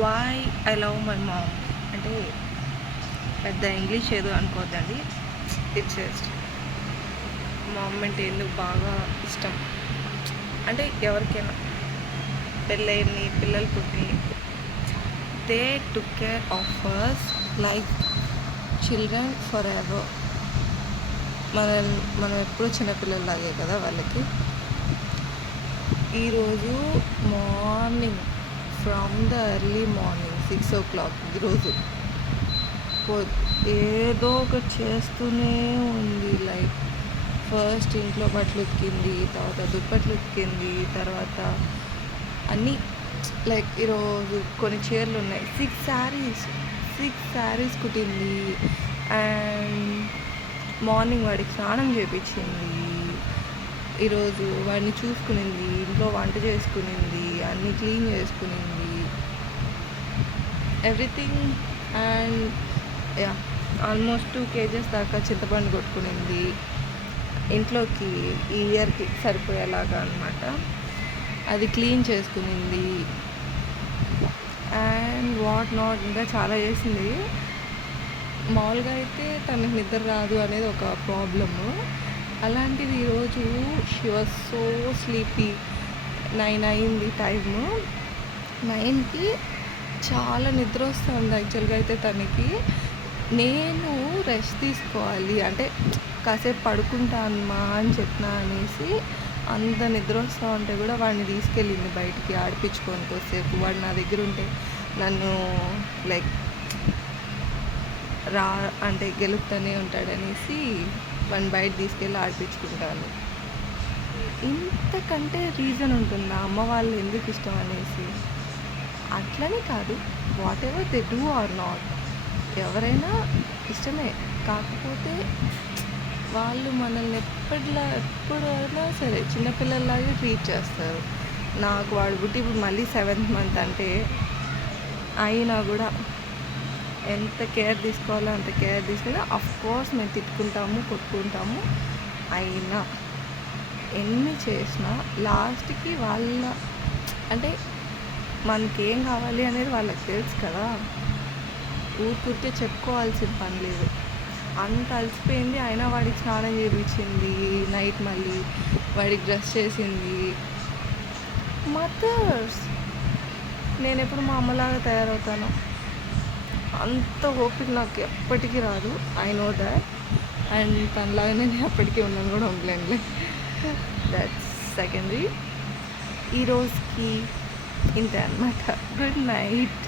Why I love my mom అంటే పెద్ద English ఏదో అనుకోవద్దండి. ఇట్స్ జస్ట్ మా అమ్మ అంటే ఎందుకు బాగా ఇష్టం అంటే ఎవరికైనా పెళ్ళైంది పిల్లలు పుట్టి they took care of us like children forever. మనం ఎప్పుడూ చిన్నపిల్లలాగే కదా వాళ్ళకి. ఈరోజు morning from the early morning 6 o'clock ఈరోజు ఏదో ఒకటి చేస్తూనే ఉంది. లైక్ ఫస్ట్ ఇంట్లో బట్టలు ఉతికింది, తర్వాత దుప్పట్లు ఉతికింది, తర్వాత అన్నీ లైక్ ఈరోజు కొన్ని చీరలు ఉన్నాయి, 6 శారీస్ కుట్టింది. అండ్ మార్నింగ్ వాడికి స్నానం చేయించింది. ఈరోజు వాడిని చూసుకునింది, ఇంట్లో వంట చేసుకునింది, అన్నీ క్లీన్ చేసుకునింది, everything. And yeah almost 2 kgs దాకా చింతపండు కొట్టుకునింది ఇంట్లోకి ఈ ఇయర్కి సరిపోయేలాగా అనమాట. అది క్లీన్ చేసుకునింది. అండ్ వాట్ నాట్ ఇంకా చాలా చేసింది. మామూలుగా అయితే తనకు నిద్ర రాదు అనేది ఒక ప్రాబ్లము. అలాంటిది ఈరోజు షీ వాజ్ సో స్లీపీ. 9 అయింది టైము. 9కి చాలా నిద్ర వస్తుంది యాక్చువల్గా అయితే తనకి. నేను రెస్ట్ తీసుకోవాలి అంటే కాసేపు పడుకుంటానమ్మా అని చెప్పిన అనేసి అంత నిద్ర వస్తూ ఉంటే కూడా వాడిని తీసుకెళ్ళింది బయటికి ఆడిపించుకొని కొద్దిసేపు. వాడు నా దగ్గర ఉంటే నన్ను లైక్ రా అంటే గెలుపుతూనే ఉంటాడనేసి వాడిని బయట తీసుకెళ్ళి ఆడిపించుకుంటాను. ఇంతకంటే రీజన్ ఉంటుందా అమ్మ వాళ్ళు ఎందుకు ఇష్టం అనేసి? అట్లనే కాదు, what ever they do or not, ఎవరైనా ఇష్టమే. కాకపోతే వాళ్ళు మనల్ని ఎప్పుడైనా సరే చిన్నపిల్లల్లాగే ట్రీట్ చేస్తారు. నాకు వాడు పుట్టి ఇప్పుడు మళ్ళీ 7th month అంటే అయినా కూడా ఎంత కేర్ తీసుకోవాలో అంత కేర్ తీసుకుని కోర్స్ మేము తిట్టుకుంటాము, కొట్టుకుంటాము. అయినా ఎన్ని చేసినా లాస్ట్కి వాళ్ళ అంటే మనకేం కావాలి అనేది వాళ్ళకి తెలుసు కదా. ఊరికే చెప్పుకోవాల్సిన పని లేదు. అంత అలసిపోయింది అయినా వాడికి స్నానం చేయించింది, నైట్ మళ్ళీ వాడికి డ్రెస్ చేసింది. మదర్స్ నేను ఎప్పుడు మా అమ్మలాగా తయారవుతాను అంత ఓపిక నాకు ఎప్పటికీ రాదు. I know that. అండ్ తనలాగానే నేను ఎప్పటికీ ఉన్నాను కూడా ఉండలేనులే. That's secondary. ఈరోజుకి ఇంతే అనమాట. Good night.